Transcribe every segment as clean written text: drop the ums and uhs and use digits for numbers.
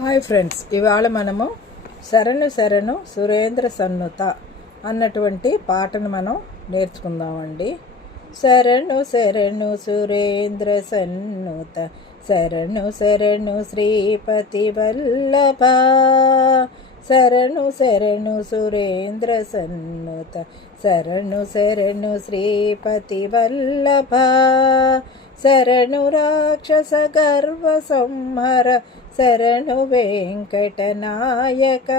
Hi friends, ఇవాళ మనము శరణు శరణు సురేంద్ర సన్నుత అన్నటువంటి పాటను మనం నేర్చుకుందామండి. శరణు శరణు సురేంద్ర సన్నుత, శరణు శరణు శ్రీపతి వల్లభ, శరణు శరణు సురేంద్ర సన్నుత, శరణు శరణు శ్రీపతి వల్లభ, శరణు రాక్షస గర్వ సంహర, శరణు వెంకటనాయక,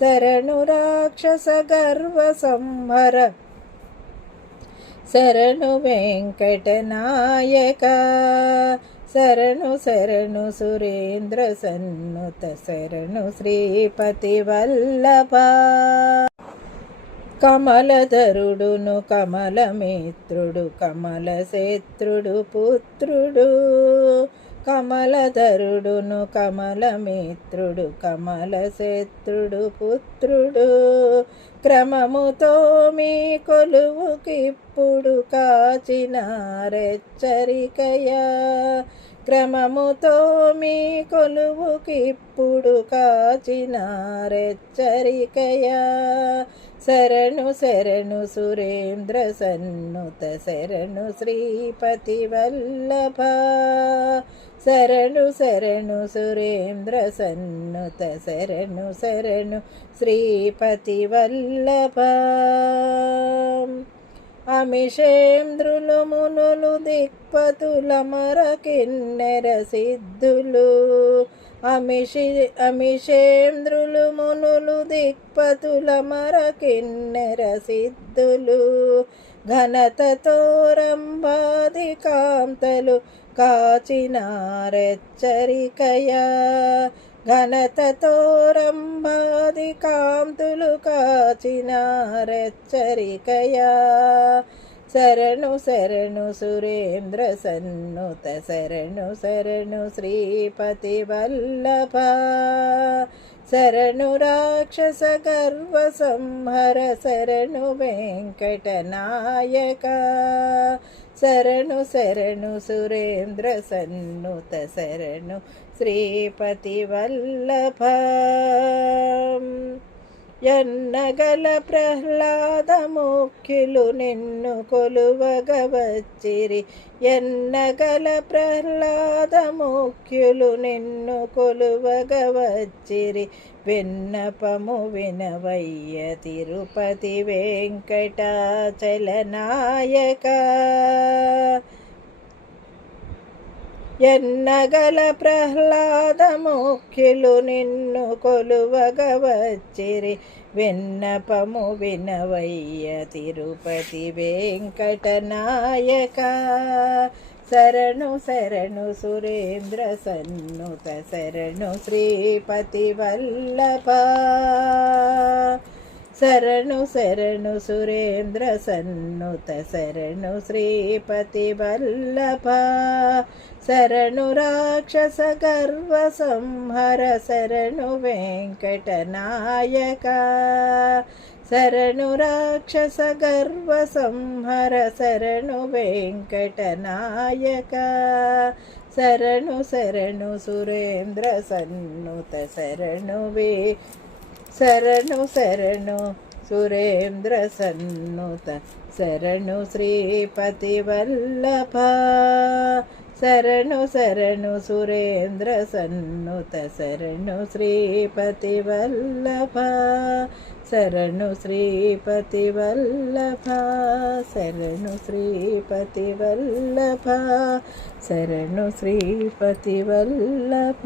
శరణు రాక్షస గర్వ సంహర, శరణు వెంకటనాయక, శరణు శరణు సురేంద్ర సన్నుత, శరణు శ్రీపతి వల్లభ. కమలధరుడును కమలమిత్రుడు, కమలశత్రుడు పుత్రుడు, కమలధరుడును కమలమిత్రుడు, కమలశత్రుడు పుత్రుడు, క్రమముతో మీ కొలువుకిప్పుడు కాచినారెచ్చరికయా, క్రమముతో మీ కొలువుకిప్పుడు కాచినారెచ్చరికయా, శరణు శరణు సురేంద్ర సన్నుత, శరణు శ్రీపతి వల్లభ, శరణు శరణు సురేంద్ర సన్నుత, శరణు శరణు శ్రీపతి వల్లభ. అమిషేంద్రులు మునులు దిక్పతుల మరకిన్నెర సిద్ధులు, అమిషేంద్రులు మునులు దిక్పతుల మరకిన్నెర సిద్ధులు, ఘనతతో రంభాది కాంతలు కాచినారెచ్చరికయా, ఘనతతో రంభాది కాంతులు కాచినారెచ్చరికయా, శరణు శరణు సురేంద్ర సన్నుత, శరణు శరణు శ్రీపతి వల్లభ, శరణు రాక్షస గర్వ సంహర, శరణు వెంకటనాయక, శరణు శరణు సురేంద్ర సన్నుత, శరణు శ్రీపతి వల్లభ. ఎన్నగల ప్రహ్లాద ముఖ్యులు నిన్ను కొలువగవచ్చిరి, ఎన్నగల ప్రహ్లాద ముఖ్యులు నిన్ను కొలువగవచ్చిరి, విన్నపము వినవయ్య తిరుపతి వెంకటాచలనాయక, ఎన్నగల ప్రహ్లాద ముఖ్యులు నిన్ను కొలువగవచ్చిరి, విన్నపము వినవయ్య తిరుపతి వెంకటనాయక, శరణు శరణు సురేంద్ర సన్నుత, శరణు శ్రీపతి వల్లభ, శరణు శరణు సురేంద్ర సన్నుత, శరణు శ్రీపతి వల్లభ, శరణు రాక్షస గర్వ సంహర, శరణు వెంకటనాయక, శరణు రాక్షస గర్వ సంహర, శరణు వెంకటనాయక, శరణు శరణు సురేంద్ర సన్నుత, శరణు శరణు సురేంద్ర సన్నుత, శరణు శ్రీపతి వల్లభ, శరణు శరణు సురేంద్ర సన్నుత, శరణు శ్రీపతి వల్లభ, శరణు శ్రీపతి వల్లభ, శరణు శ్రీపతి వల్లభ, శరణు శ్రీపతి వల్లభ.